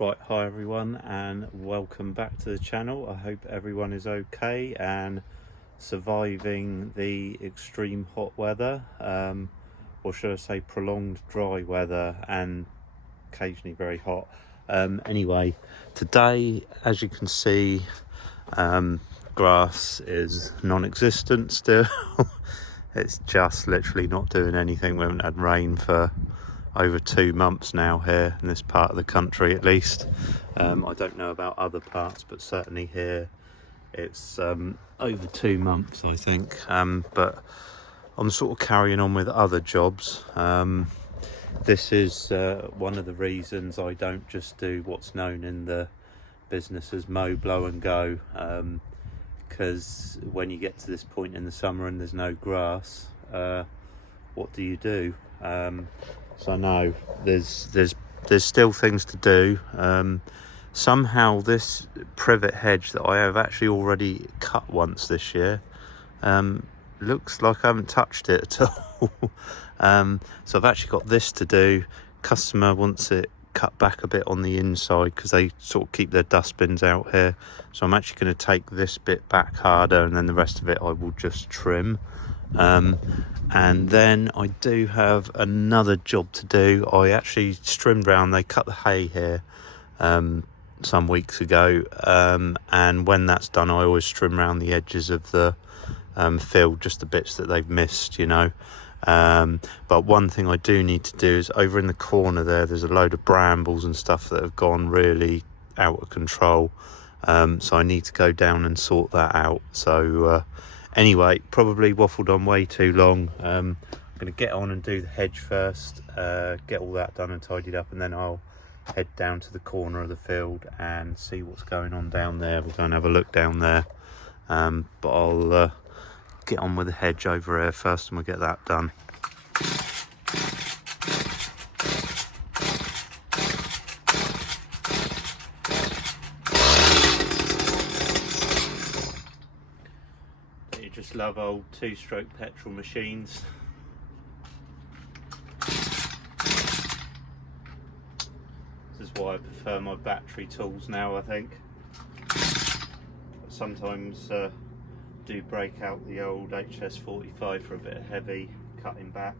Right, hi everyone and welcome back to the channel. I hope everyone is okay and surviving the extreme hot weather, or should I say prolonged dry weather and occasionally very hot. Anyway, today, as you can see, grass is non-existent still. It's just literally not doing anything. We haven't had rain for over 2 months now here in this part of the country, at least. I don't know about other parts, but certainly here it's over 2 months, I think. But I'm sort of carrying on with other jobs. This is one of the reasons I don't just do what's known in the business as mow, blow and go, because when you get to this point in the summer and there's no grass, what do you do? So no, there's still things to do. Somehow this privet hedge that I have actually already cut once this year, looks like I haven't touched it at all. So I've actually got this to do. Customer wants it cut back a bit on the inside because they sort of keep their dustbins out here. So I'm actually going to take this bit back harder, and then the rest of it I will just trim. And then I do have another job to do. I actually trimmed round, they cut the hay here some weeks ago, and when that's done I always trim around the edges of the field, just the bits that they've missed, you know. But one thing I do need to do is over in the corner there's a load of brambles and stuff that have gone really out of control, so I need to go down and sort that out. So anyway, probably waffled on way too long. I'm going to get on and do the hedge first, get all that done and tidied up, and then I'll head down to the corner of the field and see what's going on down there. We'll go and have a look down there, but I'll get on with the hedge over here first and we'll get that done. Just love old 2-stroke petrol machines. This is why I prefer my battery tools now, I think. But sometimes do break out the old HS45 for a bit of heavy cutting back.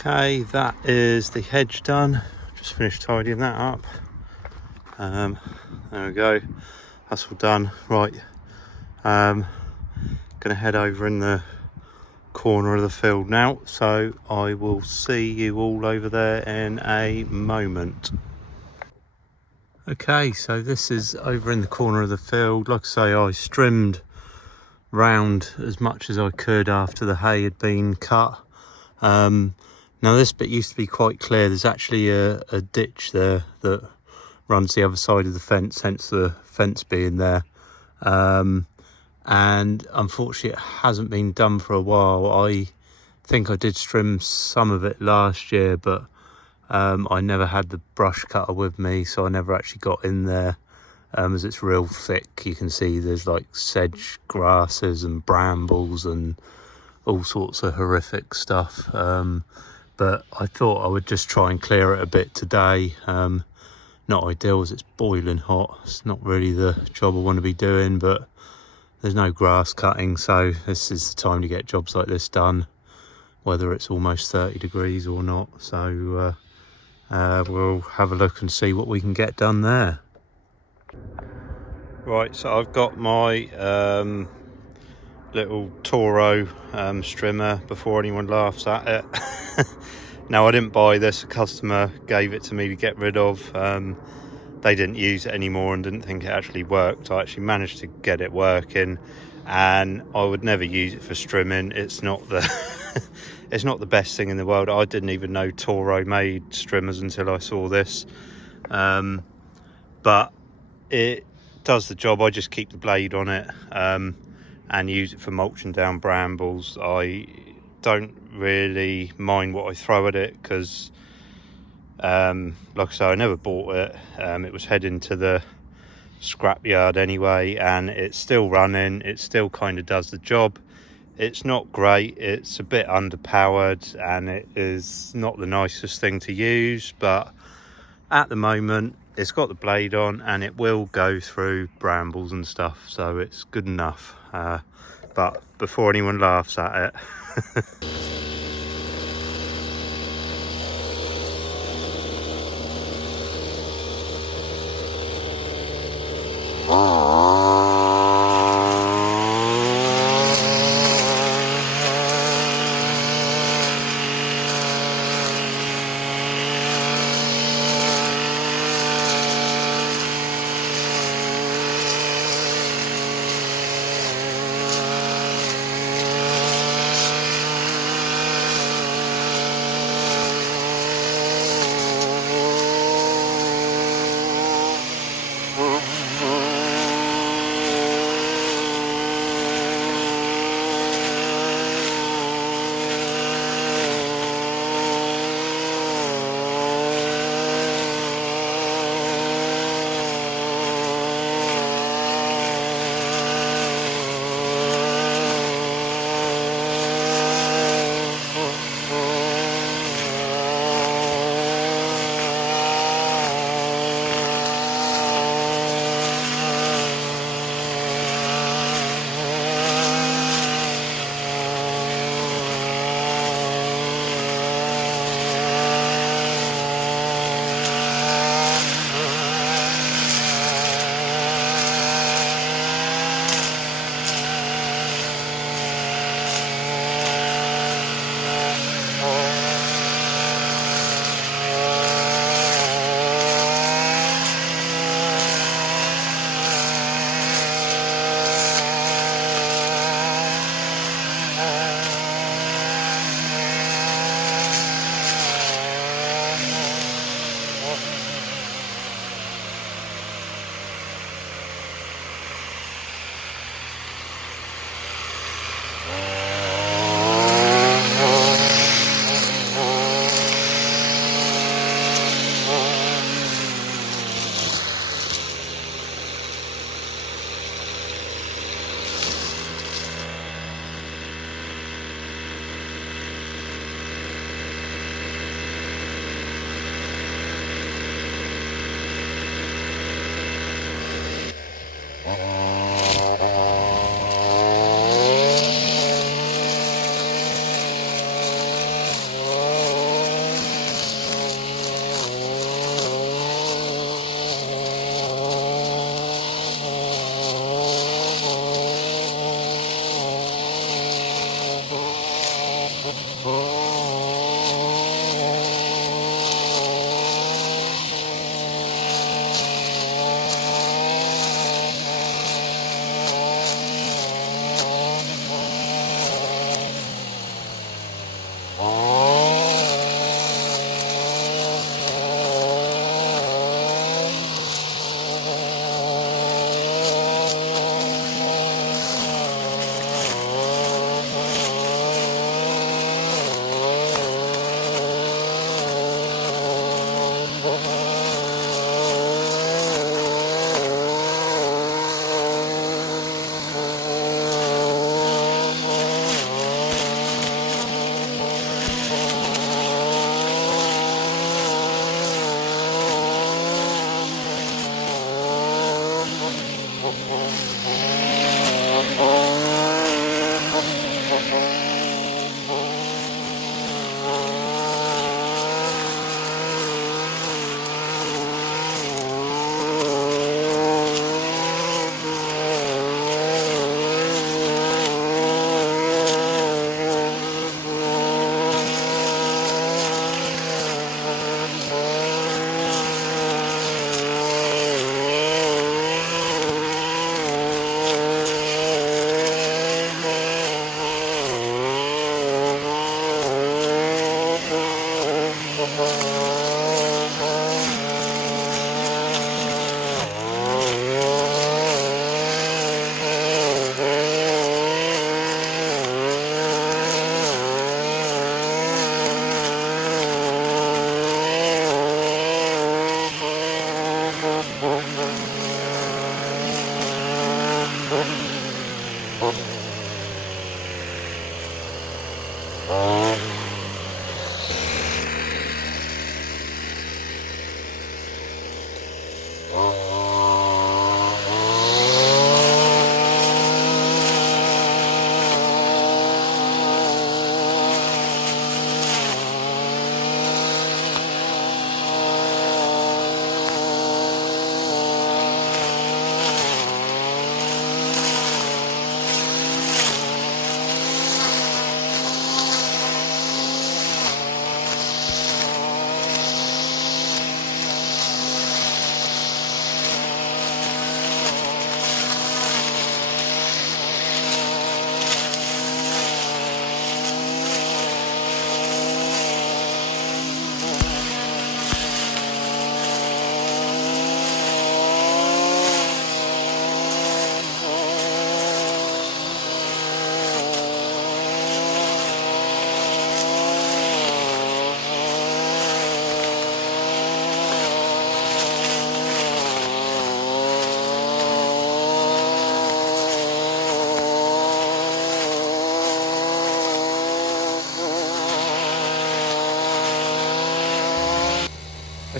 Okay, that is the hedge done. Just finished tidying that up. There we go, that's all done. Right, gonna head over in the corner of the field now, so I will see you all over there in a moment. Okay, so this is over in the corner of the field. Like I say, I trimmed round as much as I could after the hay had been cut. Now this bit used to be quite clear. There's actually a ditch there that runs the other side of the fence, hence the fence being there. And unfortunately it hasn't been done for a while. I think I did trim some of it last year, but I never had the brush cutter with me, so I never actually got in there. As it's real thick, you can see there's like sedge grasses and brambles and all sorts of horrific stuff. But I thought I would just try and clear it a bit today. Not ideal as it's boiling hot. It's not really the job I want to be doing, but there's no grass cutting, so this is the time to get jobs like this done, whether it's almost 30 degrees or not. So we'll have a look and see what we can get done there. Right, so I've got my little Toro strimmer before anyone laughs at it. Now, I didn't buy this, a customer gave it to me to get rid of. They didn't use it anymore and didn't think it actually worked. I actually managed to get it working, and I would never use it for strimming. It's not the it's not the best thing in the world. I didn't even know Toro made strimmers until I saw this, but it does the job. I just keep the blade on it and use it for mulching down brambles. I don't really mind what I throw at it because like I say, I never bought it. It was heading to the scrapyard anyway, and it's still running. It still kind of does the job. It's not great, it's a bit underpowered, and it is not the nicest thing to use, but at the moment it's got the blade on and it will go through brambles and stuff, so it's good enough. But before anyone laughs at it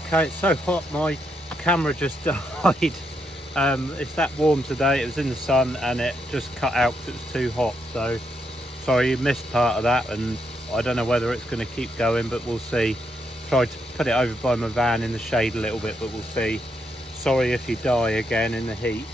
Okay, it's so hot my camera just died. It's that warm today, it was in the sun and it just cut out because it was too hot. So sorry you missed part of that, and I don't know whether it's going to keep going, but we'll see. Tried to put it over by my van in the shade a little bit, but we'll see. Sorry if you die again in the heat.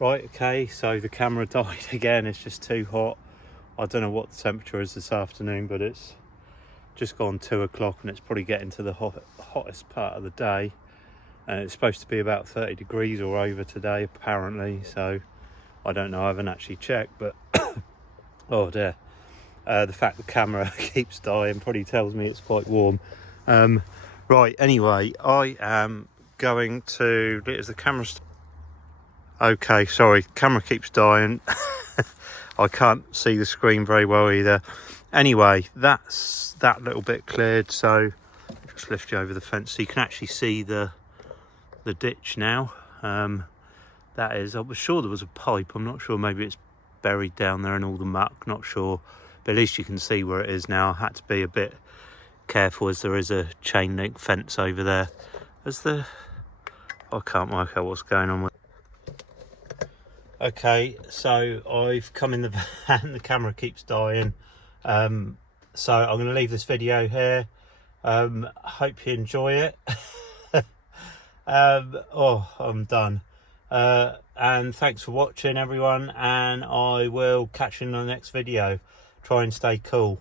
Right, okay, so the camera died again. It's just too hot. I don't know what the temperature is this afternoon, but it's just gone 2 o'clock and it's probably getting to the hottest part of the day. And it's supposed to be about 30 degrees or over today, apparently. So I don't know, I haven't actually checked, but oh dear. The fact the camera keeps dying probably tells me it's quite warm. Right, anyway, I am going to... Is the camera... Okay, sorry, camera keeps dying. I can't see the screen very well either. Anyway, that's that little bit cleared, so just lift you over the fence so you can actually see the ditch now. That is, I was sure there was a pipe. I'm not sure, maybe it's buried down there in all the muck, not sure. But at least you can see where it is now. I had to be a bit careful as there is a chain link fence over there. I can't work out what's going on with. Okay, so I've come in the van, the camera keeps dying. So I'm going to leave this video here. Hope you enjoy it. I'm done. And thanks for watching, everyone, and I will catch you in the next video. Try and stay cool.